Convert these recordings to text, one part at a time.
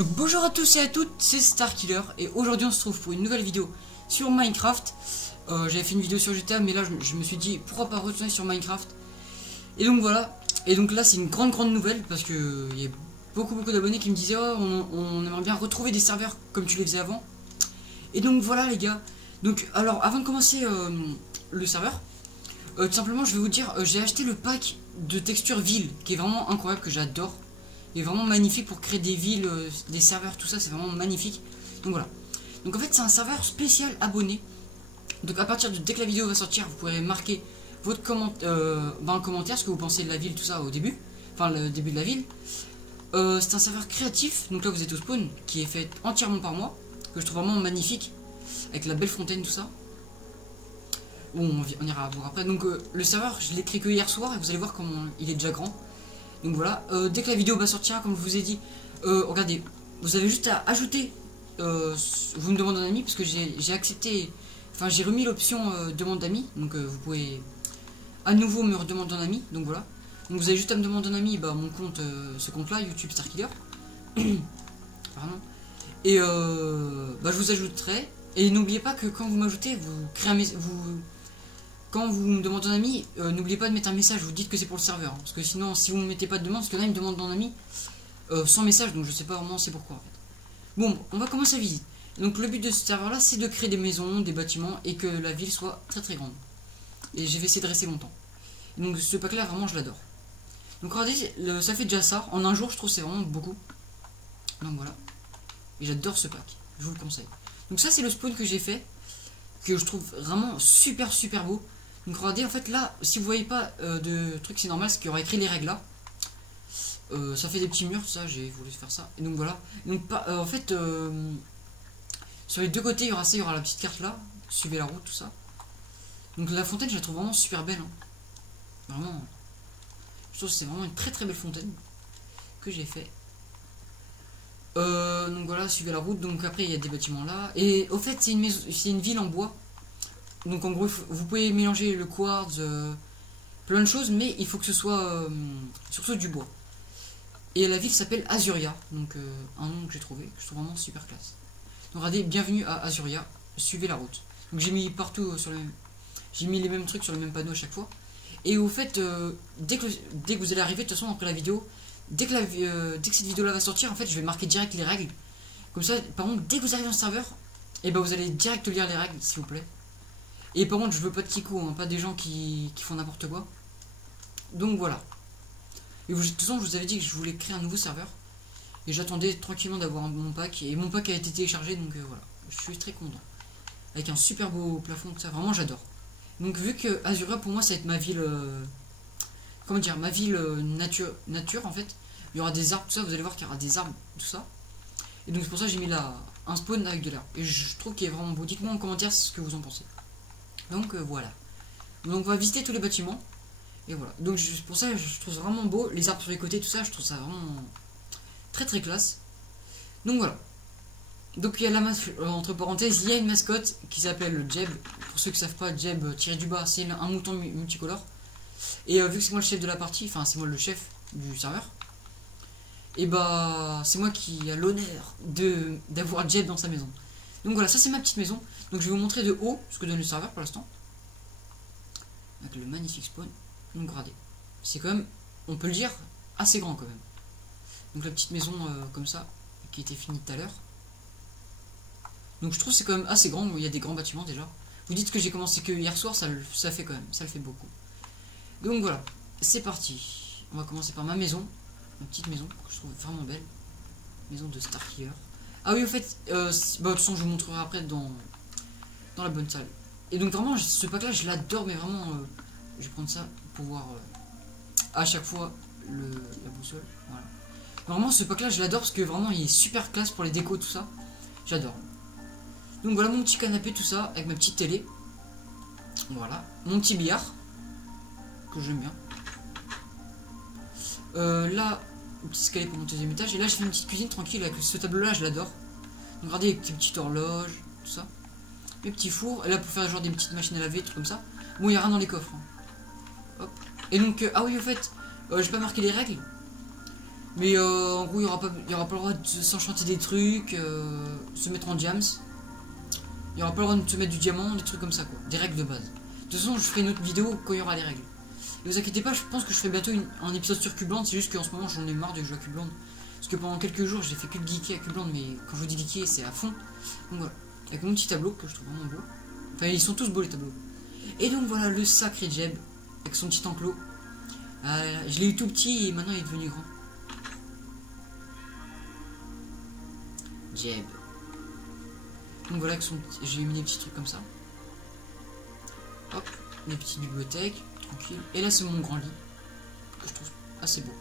Donc bonjour à tous et à toutes, c'est Starkiller et aujourd'hui on se trouve pour une nouvelle vidéo sur Minecraft. J'avais fait une vidéo sur GTA mais là je me suis dit pourquoi pas retourner sur Minecraft. Et donc voilà, et donc là c'est une grande nouvelle parce que il y a beaucoup d'abonnés qui me disaient oh on aimerait bien retrouver des serveurs comme tu les faisais avant. Et donc voilà les gars, donc alors avant de commencer le serveur, tout simplement je vais vous dire j'ai acheté le pack de texture ville qui est vraiment incroyable, que j'adore. Il est vraiment magnifique pour créer des villes, des serveurs, tout ça, c'est vraiment magnifique. Donc voilà. Donc en fait c'est un serveur spécial abonné. Donc à partir de dès que la vidéo va sortir, vous pourrez marquer votre commentaire ce que vous pensez de la ville, tout ça au début. Enfin le début de la ville. C'est un serveur créatif, donc là vous êtes au spawn, qui est fait entièrement par moi, que je trouve vraiment magnifique, avec la belle fontaine, tout ça. Bon, on ira voir après. Donc le serveur, je l'ai créé que hier soir, et vous allez voir comment il est déjà grand. Donc voilà, dès que la vidéo va sortir, comme je vous ai dit, regardez, vous avez juste à ajouter, vous me demandez un ami, parce que j'ai accepté, enfin j'ai remis l'option demande d'amis, donc vous pouvez à nouveau me redemander un ami, donc voilà. Donc vous avez juste à me demander un ami, bah mon compte, ce compte là, YouTube Starkiller, pardon, et bah je vous ajouterai, et n'oubliez pas que quand vous m'ajoutez, vous créez un quand vous me demandez un ami, n'oubliez pas de mettre un message, vous dites que c'est pour le serveur. Hein, parce que sinon, si vous ne me mettez pas de demande, parce que là, il me demande un ami sans message, donc je sais pas vraiment c'est pourquoi en fait. Bon, on va commencer la visite. Donc le but de ce serveur là, c'est de créer des maisons, des bâtiments, et que la ville soit très grande. Et j'ai essayé de rester longtemps. Et donc ce pack là, vraiment, je l'adore. Donc regardez, ça fait déjà ça. En un jour, je trouve c'est vraiment beaucoup. Donc voilà. Et j'adore ce pack, je vous le conseille. Donc ça, c'est le spawn que j'ai fait, que je trouve vraiment super beau. Donc regardez, en fait là, si vous voyez pas de truc, c'est normal, c'est qu'il y aura écrit les règles là. Ça fait des petits murs, tout ça, j'ai voulu faire ça. Et donc voilà. Donc en fait, sur les deux côtés, il y aura la petite carte là. Suivez la route, tout ça. Donc la fontaine, je la trouve vraiment super belle. Hein. Vraiment. Je trouve que c'est vraiment une très belle fontaine que j'ai fait. Donc voilà, suivez la route. Donc après, il y a des bâtiments là. Et au fait, c'est une ville en bois. Donc en gros, vous pouvez mélanger le quartz, plein de choses, mais il faut que ce soit surtout du bois. Et la ville s'appelle Azuria, donc un nom que j'ai trouvé, que je trouve vraiment super classe. Donc regardez, bienvenue à Azuria, suivez la route. Donc j'ai mis partout j'ai mis les mêmes trucs sur le même panneau à chaque fois. Et au fait, dès que vous allez arriver, de toute façon après la vidéo, dès que cette vidéo là va sortir, en fait je vais marquer direct les règles. Comme ça, par contre, dès que vous arrivez dans le serveur, et ben vous allez direct lire les règles, s'il vous plaît. Et par contre, je veux pas de kiko, hein, pas des gens qui font n'importe quoi. Donc voilà. Et de toute façon, je vous avais dit que je voulais créer un nouveau serveur. Et j'attendais tranquillement d'avoir mon pack. Et mon pack a été téléchargé, donc voilà. Je suis très content. Avec un super beau plafond, tout ça. Vraiment, j'adore. Donc vu que Azuria, pour moi, ça va être ma ville... comment dire, ma ville nature, en fait. Il y aura des arbres, tout ça. Vous allez voir qu'il y aura des arbres, tout ça. Et donc c'est pour ça que j'ai mis là un spawn avec de l'herbe. Et je trouve qu'il est vraiment beau. Dites-moi en commentaire ce que vous en pensez. Donc voilà. Donc on va visiter tous les bâtiments. Et voilà. Donc pour ça je trouve ça vraiment beau. Les arbres sur les côtés, tout ça, je trouve ça vraiment très classe. Donc voilà. Donc il y a la entre parenthèses, il y a une mascotte qui s'appelle Jeb. Pour ceux qui ne savent pas, Jeb tiré du bas, c'est un mouton multicolore. Et vu que c'est moi le chef de la partie, enfin c'est moi le chef du serveur, et bah c'est moi qui a l'honneur d'avoir Jeb dans sa maison. Donc voilà, ça c'est ma petite maison. Donc je vais vous montrer de haut ce que donne le serveur pour l'instant. Avec le magnifique spawn. Donc regardez. C'est quand même, on peut le dire, assez grand quand même. Donc la petite maison comme ça, qui était finie tout à l'heure. Donc je trouve c'est quand même assez grand, il y a des grands bâtiments déjà. Vous dites que j'ai commencé que hier soir, ça fait quand même, ça le fait beaucoup. Donc voilà, c'est parti. On va commencer par ma maison. Ma petite maison, que je trouve vraiment belle. Maison de Starkiller. Ah oui, au fait, de toute façon, je vous montrerai après dans la bonne salle. Et donc, vraiment, ce pack-là, je l'adore, mais vraiment, je vais prendre ça pour voir à chaque fois la boussole. Voilà. Vraiment, ce pack-là, je l'adore parce que vraiment, il est super classe pour les décos, tout ça. J'adore. Donc, voilà mon petit canapé, tout ça, avec ma petite télé. Voilà. Mon petit billard, que j'aime bien. Là, petit escalier pour mon deuxième étage. Et là, je fais une petite cuisine tranquille avec ce tableau-là, je l'adore. Donc, regardez les petites horloges, tout ça. Mes petits fours. Et là, pour faire genre des petites machines à laver, trucs comme ça. Bon, il n'y a rien dans les coffres. Hein. Hop. Et donc, ah oui, au fait, j'ai pas marqué les règles. Mais en gros, il y aura pas le droit de s'enchanter des trucs, se mettre en diams. Il n'y aura pas le droit de se mettre du diamant, des trucs comme ça, quoi. Des règles de base. De toute façon, je ferai une autre vidéo quand il y aura les règles. Et vous inquiétez pas, je pense que je ferai bientôt un épisode sur Cubeland. C'est juste qu'en ce moment, j'en ai marre de jouer à Cubeland. Parce que pendant quelques jours, j'ai fait que de geeker à Cubeland, mais quand je vous dis geeker, c'est à fond. Donc voilà. Avec mon petit tableau que je trouve vraiment beau. Enfin, ils sont tous beaux les tableaux. Et donc voilà, le sacré Jeb, avec son petit enclos. Je l'ai eu tout petit et maintenant il est devenu grand. Jeb. Donc voilà, j'ai mis des petits trucs comme ça. Hop, des petites bibliothèques, tranquille. Et là, c'est mon grand lit, que je trouve assez beau.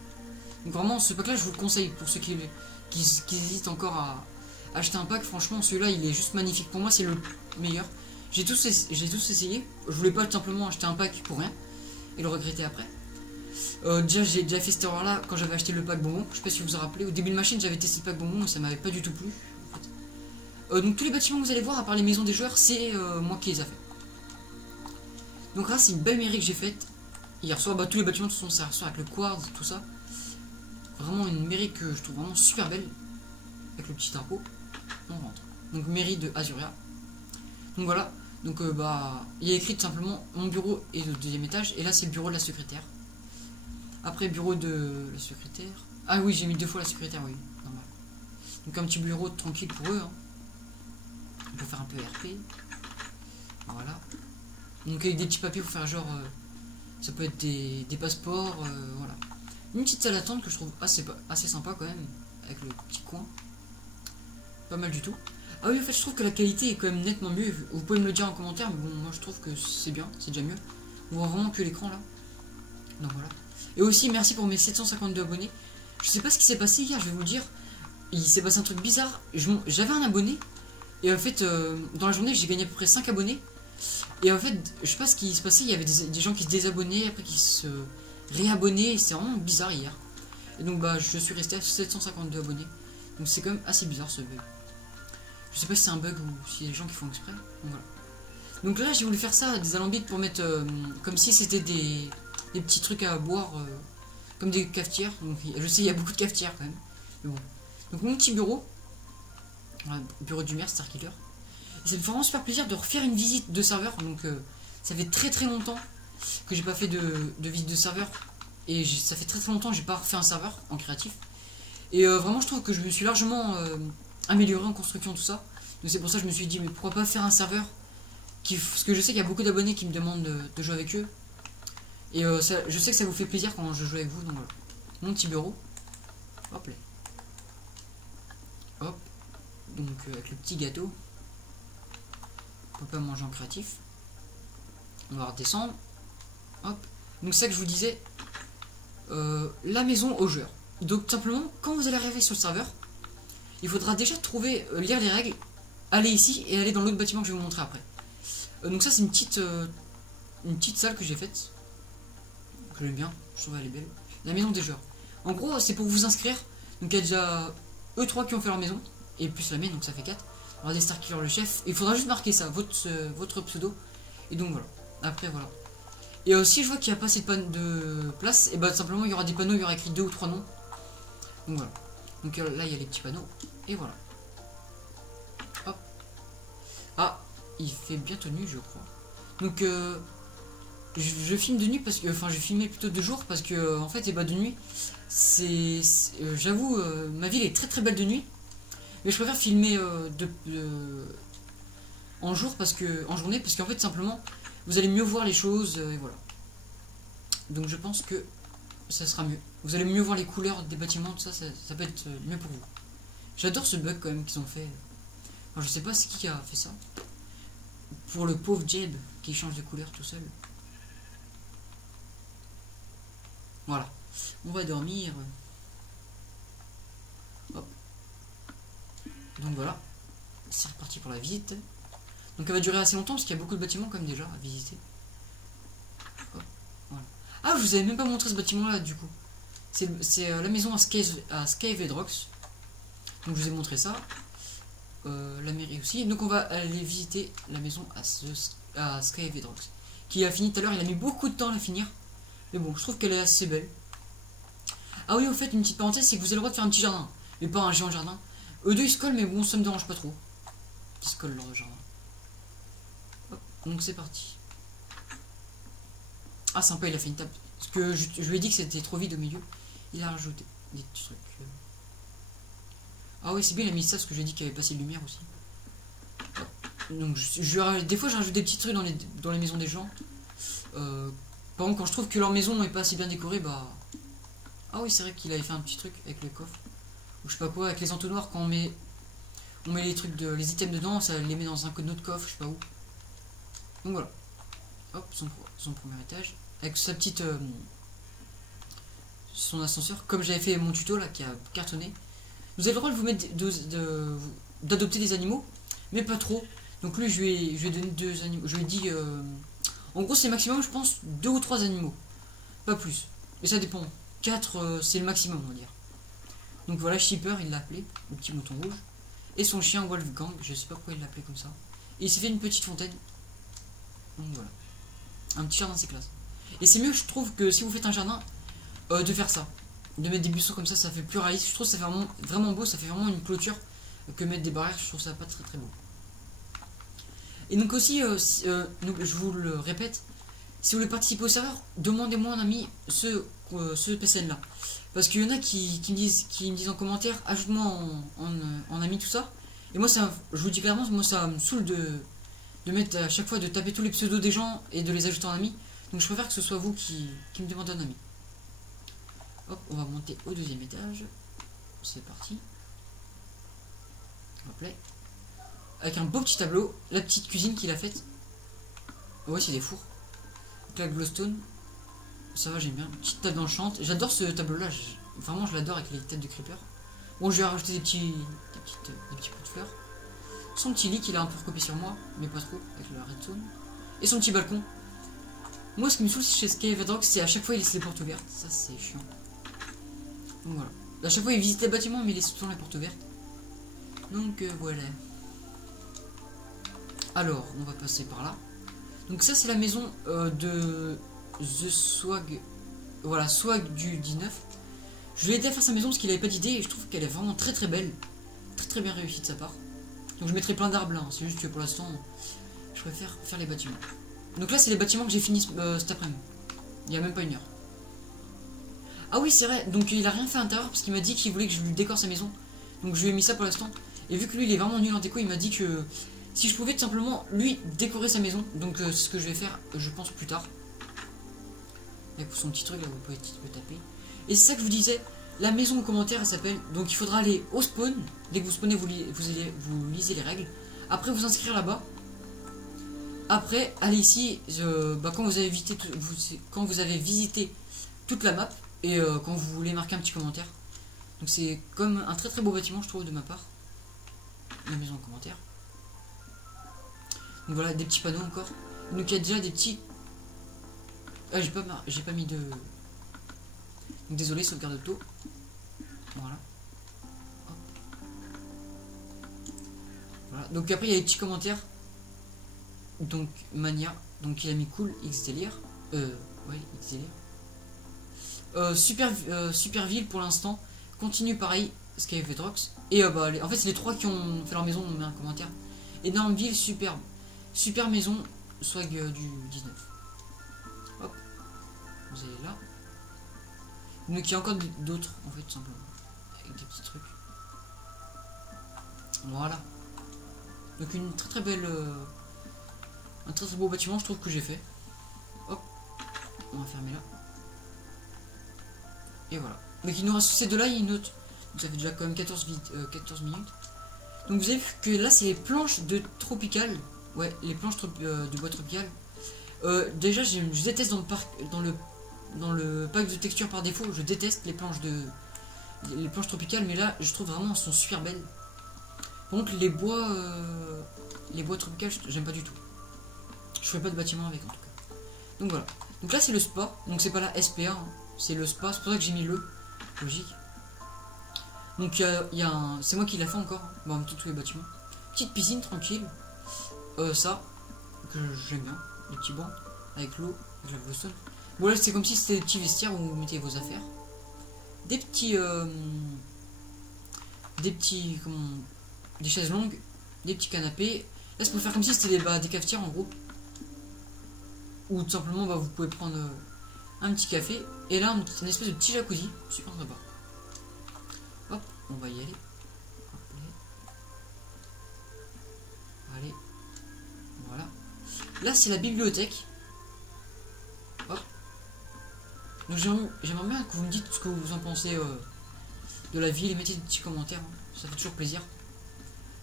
Donc vraiment, ce pack-là, je vous le conseille pour ceux qui hésitent encore à acheter un pack. Franchement, celui-là, il est juste magnifique. Pour moi, c'est le meilleur. J'ai tous essayé. Je voulais pas simplement acheter un pack pour rien et le regretter après. Déjà, j'ai déjà fait cette erreur-là quand j'avais acheté le pack bonbon. Je sais pas si vous vous en rappelez. Au début de ma chaîne, j'avais testé le pack bonbon et ça m'avait pas du tout plu. En fait. Donc tous les bâtiments que vous allez voir, à part les maisons des joueurs, c'est moi qui les ai fait. Donc là, c'est une belle mairie que j'ai faite hier soir. Bah, tous les bâtiments de toute façon, ça ressort avec le quartz, tout ça. Vraiment une mairie que je trouve vraiment super belle. Avec le petit drapeau. On rentre. Donc mairie de Azuria. Donc voilà. Donc bah, il y a écrit tout simplement mon bureau est au deuxième étage. Et là, c'est le bureau de la secrétaire. Après, bureau de la secrétaire. Ah oui, j'ai mis 2 fois la secrétaire, oui. Normal. Donc un petit bureau tranquille pour eux. Hein. On peut faire un peu RP. Voilà. Donc avec des petits papiers pour faire genre... ça peut être des passeports, voilà. Une petite salle d'attente que je trouve assez sympa quand même. Avec le petit coin. Pas mal du tout. Ah oui, en fait, je trouve que la qualité est quand même nettement mieux. Vous pouvez me le dire en commentaire, mais bon, moi je trouve que c'est bien, c'est déjà mieux. On voit vraiment que l'écran là. Donc voilà. Et aussi, merci pour mes 752 abonnés. Je sais pas ce qui s'est passé hier, je vais vous dire. Il s'est passé un truc bizarre. J'avais un abonné. Et en fait, dans la journée, j'ai gagné à peu près 5 abonnés. Et en fait, je sais pas ce qui se passait. Il y avait des gens qui se désabonnaient, après qui se réabonnaient. C'est vraiment bizarre hier. Et donc, bah, je suis resté à 752 abonnés. Donc, c'est quand même assez bizarre ce bug. Je sais pas si c'est un bug ou si y a des gens qui font exprès. Donc, voilà. Donc là, j'ai voulu faire ça, des alambics pour mettre comme si c'était des petits trucs à boire, comme des cafetières. Donc, je sais, il y a beaucoup de cafetières quand même. Mais bon. Donc, mon petit bureau. Voilà, bureau du maire, Star Killer. Et ça me fait vraiment super plaisir de refaire une visite de serveur. Donc, ça fait très longtemps que j'ai pas fait de visite de serveur. Et ça fait très longtemps que j'ai pas refait un serveur en créatif. Et vraiment, je trouve que je me suis largement amélioré en construction, tout ça. Donc, c'est pour ça que je me suis dit, mais pourquoi pas faire un serveur parce que je sais qu'il y a beaucoup d'abonnés qui me demandent de jouer avec eux. Et je sais que ça vous fait plaisir quand je joue avec vous. Donc voilà. Mon petit bureau. Hop là. Hop. Donc avec le petit gâteau. On peut pas manger en créatif. On va redescendre. Hop. Donc c'est ça que je vous disais. La maison aux joueurs. Donc simplement, quand vous allez arriver sur le serveur, il faudra déjà trouver, lire les règles, aller ici et aller dans l'autre bâtiment que je vais vous montrer après. Donc ça c'est une petite salle que j'ai faite. Que j'aime bien, je trouve elle est belle. La maison des joueurs. En gros c'est pour vous inscrire. Donc il y a déjà eux 3 qui ont fait leur maison. Et plus la mienne, donc ça fait 4. Regardez Star Killer le chef. Il faudra juste marquer ça, votre pseudo. Et donc voilà. Après voilà. Et si je vois qu'il n'y a pas assez de place, et bah simplement il y aura des panneaux, il y aura écrit 2 ou 3 noms. Donc voilà. Donc là il y a les petits panneaux. Et voilà. Hop. Ah, il fait bientôt nuit je crois. Donc je filme de nuit parce que. Enfin je filmais plutôt de jour parce que en fait et bah de nuit. J'avoue ma ville est très belle de nuit. Mais je préfère filmer en jour en journée parce qu'en fait simplement vous allez mieux voir les choses et voilà. Donc je pense que ça sera mieux. Vous allez mieux voir les couleurs des bâtiments, tout ça, ça peut être mieux pour vous. J'adore ce bug quand même qu'ils ont fait. Alors, je sais pas qui a fait ça. Pour le pauvre Jeb qui change de couleur tout seul. Voilà. On va dormir. Hop. Donc voilà. C'est reparti pour la visite. Donc elle va durer assez longtemps parce qu'il y a beaucoup de bâtiments comme déjà à visiter. Hop. Voilà. Ah, je vous avais même pas montré ce bâtiment là du coup. C'est la maison à Scave et Drox. Donc je vous ai montré ça. La mairie aussi. Donc on va aller visiter la maison à Scave et Drox. Qui a fini tout à l'heure, il a mis beaucoup de temps à la finir. Mais bon, je trouve qu'elle est assez belle. Ah oui, au fait, une petite parenthèse, c'est que vous avez le droit de faire un petit jardin. Mais pas un géant jardin. Eux deux, ils se collent, mais bon, ça me dérange pas trop. Ils se collent leur jardin. Hop, donc c'est parti. Ah, sympa, il a fait une table. Parce que je lui ai dit que c'était trop vide au milieu. Il a rajouté des petits trucs. Ah oui, c'est bien, il a mis ça, parce que j'ai dit qu'il y avait passé de lumière aussi. Donc, des fois, je rajoute des petits trucs dans les maisons des gens. Par exemple, quand je trouve que leur maison n'est pas assez bien décorée, bah... Ah oui, c'est vrai qu'il avait fait un petit truc avec le coffre. Ou je sais pas quoi, avec les entonnoirs, quand on met les trucs, les items dedans, ça les met dans un autre coffre, je sais pas où. Donc voilà. Hop, son premier étage. Avec sa petite... son ascenseur, comme j'avais fait mon tuto là, qui a cartonné. Vous avez le droit de vous mettre d'adopter des animaux, mais pas trop. Donc lui, je lui ai donné 2 animaux. Je lui ai dit... en gros, c'est maximum, je pense, 2 ou 3 animaux. Pas plus. Mais ça dépend. 4, c'est le maximum, on va dire. Donc voilà, Shipper, il l'a appelé, le petit mouton rouge. Et son chien Wolfgang, je sais pas pourquoi il l'a appelé comme ça. Et il s'est fait une petite fontaine. Donc voilà. Un petit jardin, c'est classe. Et c'est mieux, je trouve, que si vous faites un jardin, de faire ça. De mettre des buissons comme ça fait plus réaliste. Je trouve que ça fait vraiment beau, ça fait vraiment une clôture. Que mettre des barrières, je trouve ça pas très très beau. Et donc aussi, je vous le répète, si vous voulez participer au serveur, demandez-moi en ami ce PCN là. Parce qu'il y en a qui me disent en commentaire, ajoute-moi en ami tout ça. Et moi, je vous dis clairement, moi ça me saoule de mettre à chaque fois de taper tous les pseudos des gens et de les ajouter en ami. Donc je préfère que ce soit vous qui me demandez un ami. Hop, on va monter au 2e étage. C'est parti. Hop là. Avec un beau petit tableau, la petite cuisine qu'il a faite. Ouais, c'est des fours. Donc la glowstone. Ça va, j'aime bien. Petite table d'enchant. J'adore ce tableau-là. Vraiment, je l'adore avec les têtes de creeper. Bon, je vais rajouter des petits pots de fleurs. Son petit lit qu'il a un peu recopié sur moi, mais pas trop, avec la redstone. Et son petit balcon. Moi, ce qui me saoule chez Skyvedrock, c'est à chaque fois il laisse les portes ouvertes. Ça, c'est chiant. Donc voilà. À chaque fois, il visite les bâtiments, mais il laisse tout le temps les portes ouvertes. Donc voilà. Alors, on va passer par là. Donc ça, c'est la maison de The Swag. Voilà, Swag du 19. Je lui ai aidé à faire sa maison parce qu'il avait pas d'idée et je trouve qu'elle est vraiment très très belle. Très très bien réussie de sa part. Donc je mettrai plein d'arbres là. C'est juste que pour l'instant, je préfère faire les bâtiments. Donc là, c'est les bâtiments que j'ai fini cet après-midi. Il y a même pas 1 heure. Ah oui, c'est vrai. Donc il a rien fait à l'intérieur parce qu'il m'a dit qu'il voulait que je lui décore sa maison. Donc je lui ai mis ça pour l'instant. Et vu que lui, il est vraiment nul en déco, il m'a dit que si je pouvais tout simplement lui décorer sa maison. Donc c'est ce que je vais faire, je pense, plus tard. Avec son petit truc là, vous pouvez taper. Et c'est ça que je vous disais. La maison au commentaire, elle s'appelle. Donc il faudra aller au spawn. Dès que vous spawnez, vous lisez les règles. Après, vous inscrire là-bas. Après, allez ici. Quand vous avez visité toute la map. Et quand vous voulez marquer un petit commentaire. Donc c'est comme un très très beau bâtiment, je trouve, de ma part. La maison en commentaire. Donc voilà, des petits panneaux encore. Donc il y a déjà des petits... Ah, j'ai pas mis de... Donc désolé, sauvegarde auto. Voilà. Hop. Voilà. Donc après il y a les petits commentaires. Donc Mania. Donc il a mis cool XDLR. Ouais, XDLR. Super ville pour l'instant. Continue pareil. Skyvedrox. Et en fait c'est les 3 qui ont fait leur maison, on met un commentaire. Énorme ville, superbe. Super maison, swag du 19. Hop. Vous allez là. Donc il y a encore d'autres en fait tout simplement. Avec des petits trucs. Voilà. Donc une très très belle... un très très beau bâtiment je trouve que j'ai fait. Hop. On va fermer là. Et voilà. Donc il nous reste ces 2 là, il y a une autre. Donc ça fait déjà quand même 14 minutes. Donc vous avez vu que là c'est les planches de tropical. Ouais, les planches de bois tropical. Déjà je déteste dans le pack de texture par défaut, je déteste les planches tropicales, mais là je trouve vraiment elles sont super belles. Par contre les bois tropicales j'aime pas du tout. Je ferai pas de bâtiment avec en tout cas. Donc voilà. Donc là c'est le spa, donc c'est pas la SPA, hein. C'est le spa, c'est pour ça que j'ai mis le logique. Donc c'est moi qui l'a fait encore, bon, en même temps tous les bâtiments. Petite piscine tranquille. Ça que j'aime bien, les petits bancs avec l'eau, avec la glowstone. Bon là c'est comme si c'était des petits vestiaires où vous mettez vos affaires. des petits des chaises longues, des petits canapés. Là c'est pour faire comme si c'était des cafetières en gros. Ou tout simplement vous pouvez prendre un petit café. Et là une espèce de petit jacuzzi, super sympa. Hop, on va y aller. Allez, voilà. Là c'est la bibliothèque. Hop. Donc j'aimerais bien que vous me dites ce que vous en pensez de la ville et mettez des petits commentaires, hein. Ça fait toujours plaisir.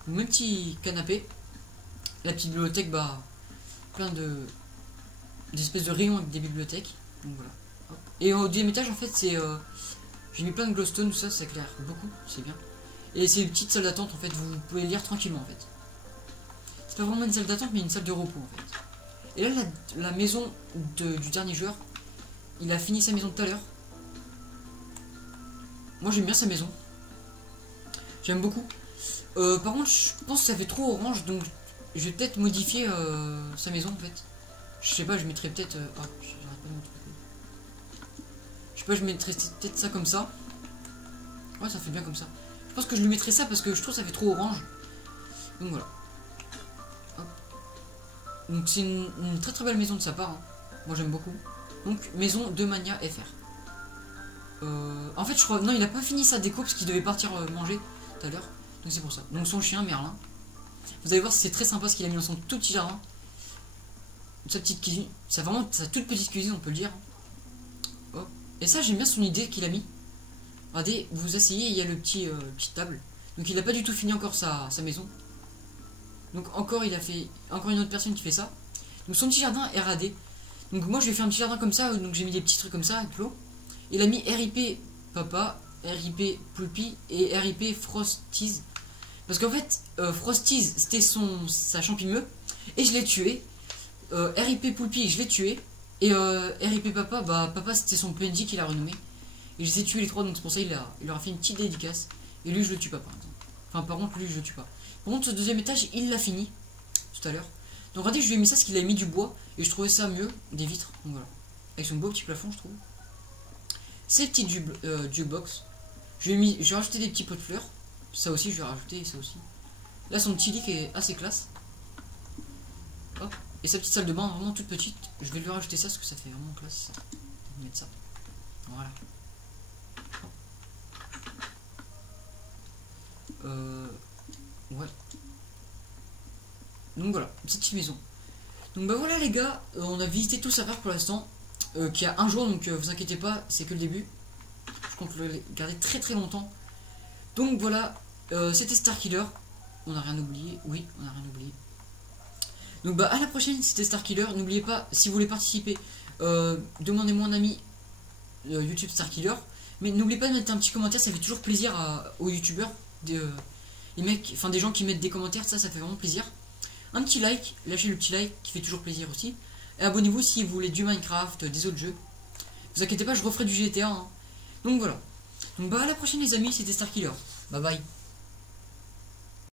Donc, même petit canapé. La petite bibliothèque, plein d'espèces de rayons avec des bibliothèques. Donc voilà. Hop. Et au deuxième étage en fait c'est j'ai mis plein de glowstone, tout ça, ça éclaire beaucoup, c'est bien. Et c'est une petite salle d'attente en fait, vous pouvez lire tranquillement en fait. C'est pas vraiment une salle d'attente mais une salle de repos en fait. Et là la maison du dernier joueur, il a fini sa maison tout à l'heure. Moi j'aime bien sa maison. J'aime beaucoup. Par contre je pense que ça fait trop orange, donc je vais peut-être modifier sa maison en fait. Je sais pas, je mettrais peut-être... je sais pas, je mettrais peut-être ça comme ça. Ouais, ça fait bien comme ça. Je pense que je lui mettrais ça parce que je trouve que ça fait trop orange. Donc voilà. Hop. Donc c'est une très très belle maison de sa part, hein. Moi j'aime beaucoup. Donc maison de Mania FR. En fait je crois... Non, il a pas fini sa déco parce qu'il devait partir manger tout à l'heure. Donc c'est pour ça. Donc son chien Merlin. Vous allez voir, c'est très sympa ce qu'il a mis dans son tout petit jardin. Sa petite cuisine. C'est vraiment sa toute petite cuisine, on peut le dire. Hop. Et ça, j'aime bien son idée qu'il a mis. Regardez, vous vous asseyez, il y a le petit petite table. Donc il n'a pas du tout fini encore sa maison. Donc encore, il a fait encore une autre personne qui fait ça. Donc son petit jardin RAD. Donc moi, je vais faire un petit jardin comme ça. Donc j'ai mis des petits trucs comme ça avec l'eau. Il a mis RIP Papa, RIP Poulpi et RIP Frosties. Parce qu'en fait, Frosties, c'était sa champimeux. Et je l'ai tué. RIP Poulpi, je l'ai tué. Et RIP Papa, Papa c'était son PNJ qu'il a renommé. Et je les ai tués les trois, donc c'est pour ça qu'il leur a fait une petite dédicace. Et lui, je le tue pas par exemple. Enfin, par contre, lui, je le tue pas. Par contre, ce deuxième étage, il l'a fini. Tout à l'heure. Donc regardez, je lui ai mis ça parce qu'il a mis du bois. Et je trouvais ça mieux, des vitres. Donc voilà. Avec son beau petit plafond, je trouve. Ces petites jukebox. J'ai rajouté des petits pots de fleurs. Ça aussi, je vais rajouter, ça aussi. Là, son petit lit qui est assez classe. Hop. Et sa petite salle de bain, vraiment toute petite. Je vais lui rajouter ça parce que ça fait vraiment classe. On va mettre ça. Voilà. Ouais. Donc voilà, petite maison. Donc voilà les gars, on a visité tout Safar pour l'instant. Qui a un jour, donc vous inquiétez pas, c'est que le début. Je compte le garder très très longtemps. Donc voilà, c'était Starkiller. On n'a rien oublié, oui, on n'a rien oublié. Donc à la prochaine, c'était Starkiller. N'oubliez pas, si vous voulez participer, demandez-moi un ami YouTube Starkiller. Mais n'oubliez pas de mettre un petit commentaire, ça fait toujours plaisir aux youtubeurs. Les mecs, enfin des gens qui mettent des commentaires, ça fait vraiment plaisir. Un petit like, lâchez le petit like qui fait toujours plaisir aussi. Et abonnez-vous si vous voulez du Minecraft, des autres jeux. Vous inquiétez pas, je referai du GTA, hein. Donc voilà. Donc à la prochaine les amis, c'était Starkiller. Bye bye.